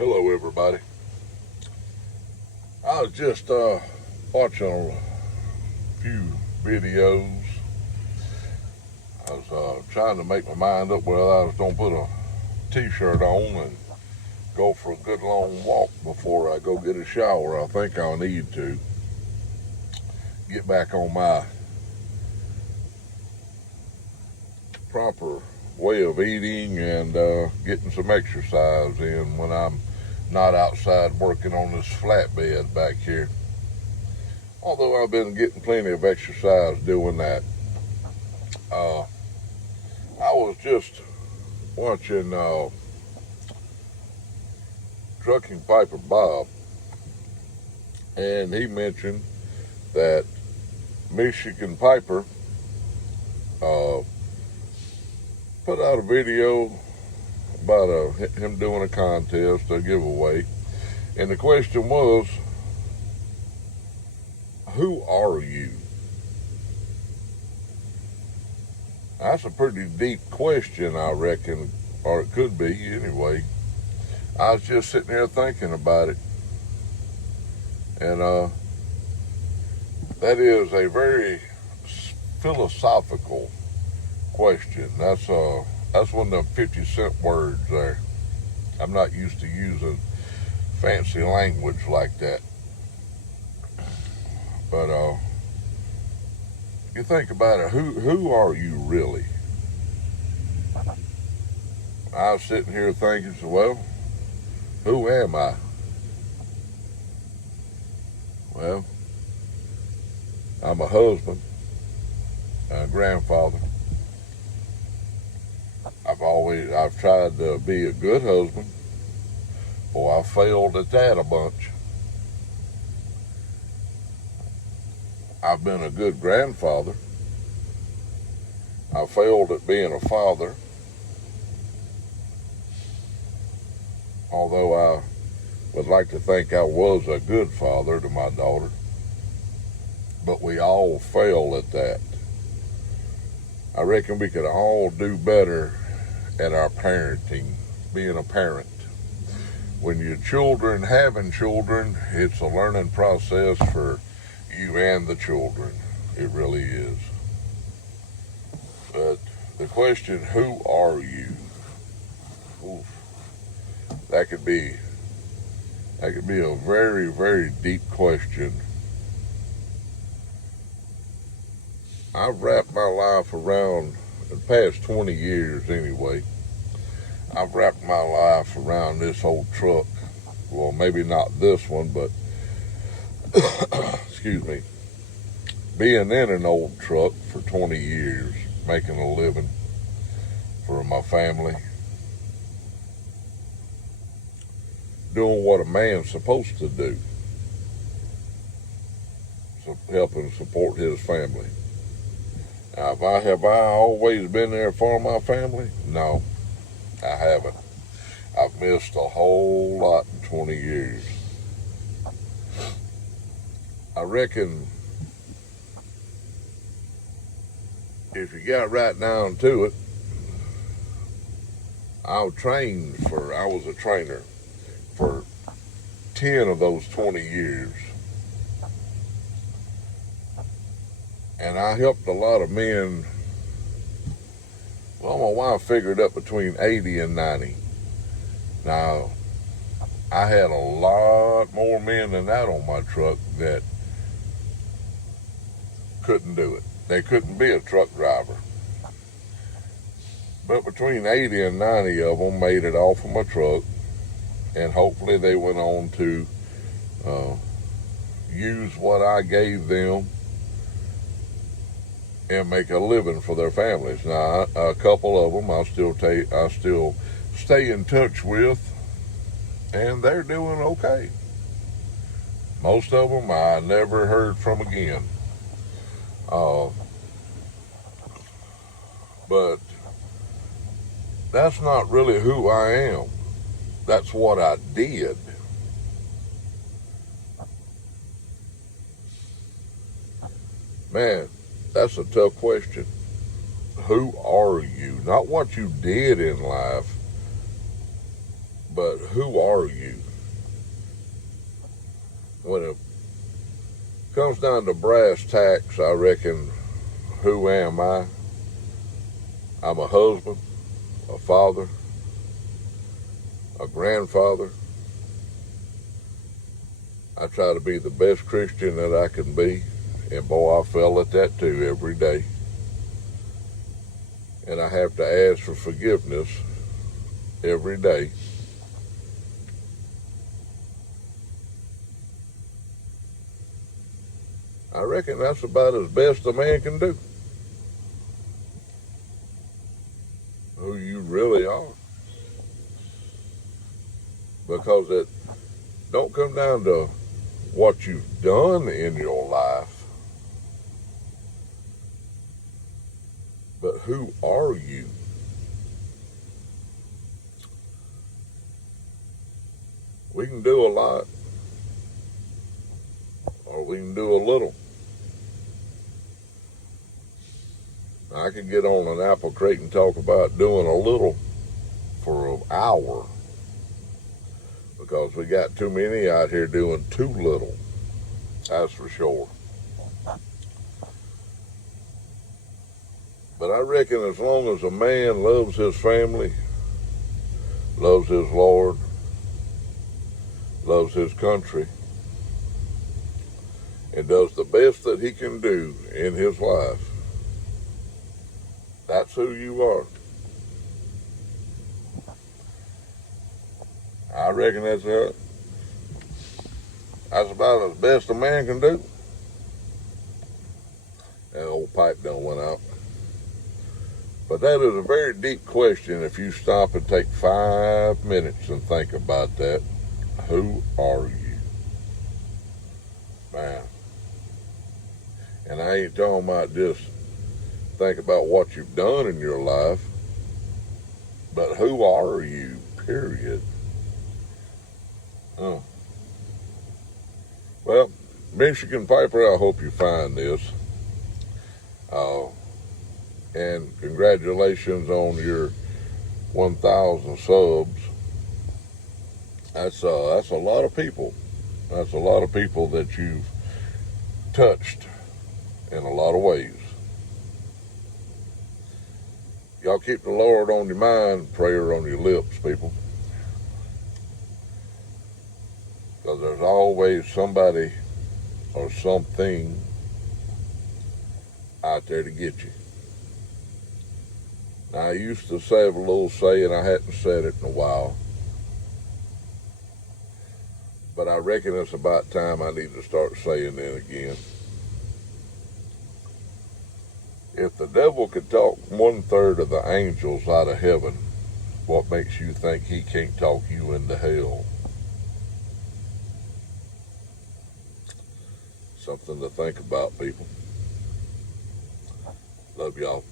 Hello, everybody. I was just watching a few videos. I was trying to make my mind up whether I was going to put a t-shirt on and go for a good long walk before I go get a shower. I think I'll need to get back on my proper way of eating and getting some exercise in when I'm not outside working on this flatbed back here. Although I've been getting plenty of exercise doing that. I was just watching Trucking Piper Bob, and he mentioned that Michigan Piper uh, put out a video about him doing a contest, a giveaway, and the question was, who are you? That's a pretty deep question, I reckon, or it could be anyway. I was just sitting here thinking about it, and that is a very philosophical question. That's one of the 50-cent words there. I'm not used to using fancy language like that. But you think about it, who are you really? I was sitting here thinking, well, who am I? Well, I'm a husband, a grandfather. I've tried to be a good husband. Boy, I failed at that a bunch. I've been a good grandfather. I failed at being a father. Although I would like to think I was a good father to my daughter. But we all fail at that. I reckon we could all do better at our parenting, being a parent. When your children having children, it's a learning process for you and the children. It really is. But the question, who are you? Oof, that could be a very, very deep question. I've wrapped my life around, the past 20 years anyway, I've wrapped my life around this old truck. Well, maybe not this one, but, excuse me, being in an old truck for 20 years, making a living for my family, doing what a man's supposed to do, so helping support his family. Now, have I always been there for my family? No, I haven't. I've missed a whole lot in 20 years. I reckon if you got right down to it, I was a trainer for 10 of those 20 years. And I helped a lot of men. Well, my wife figured up between 80 and 90. Now, I had a lot more men than that on my truck that couldn't do it. They couldn't be a truck driver. But between 80 and 90 of them made it off of my truck, and hopefully they went on to use what I gave them and make a living for their families. Now, a couple of them I still stay in touch with, and they're doing okay. Most of them I never heard from again. But that's not really who I am. That's what I did. Man, that's a tough question. Who are you? Not what you did in life, But who are you? When it comes down to brass tacks, I reckon, who am I? I'm a husband, a father, a grandfather. I try to be the best Christian that I can be, and boy, I fail at that too every day. And I have to ask for forgiveness every day. I reckon that's about as best a man can do. Who you really are. Because it don't come down to what you've done in your life, but who are you? We can do a lot, or we can do a little. I could get on an apple crate and talk about doing a little for an hour, because we got too many out here doing too little. That's for sure. But I reckon as long as a man loves his family, loves his Lord, loves his country, and does the best that he can do in his life, that's who you are. I reckon that's about as best a man can do. That old pipe done went out. But that is a very deep question if you stop and take 5 minutes and think about that. Who are you? Man. And I ain't talking about just think about what you've done in your life, but who are you, period. Oh. Well, Michigan Piper, I hope you find this. And congratulations on your 1,000 subs. That's a lot of people. That's a lot of people that you've touched in a lot of ways. Y'all keep the Lord on your mind, prayer on your lips, people. Because there's always somebody or something out there to get you. Now, I used to say a little saying, I hadn't said it in a while. But I reckon it's about time I need to start saying it again. If the devil could talk 1/3 of the angels out of heaven, what makes you think he can't talk you into hell? Something to think about, people. Love y'all.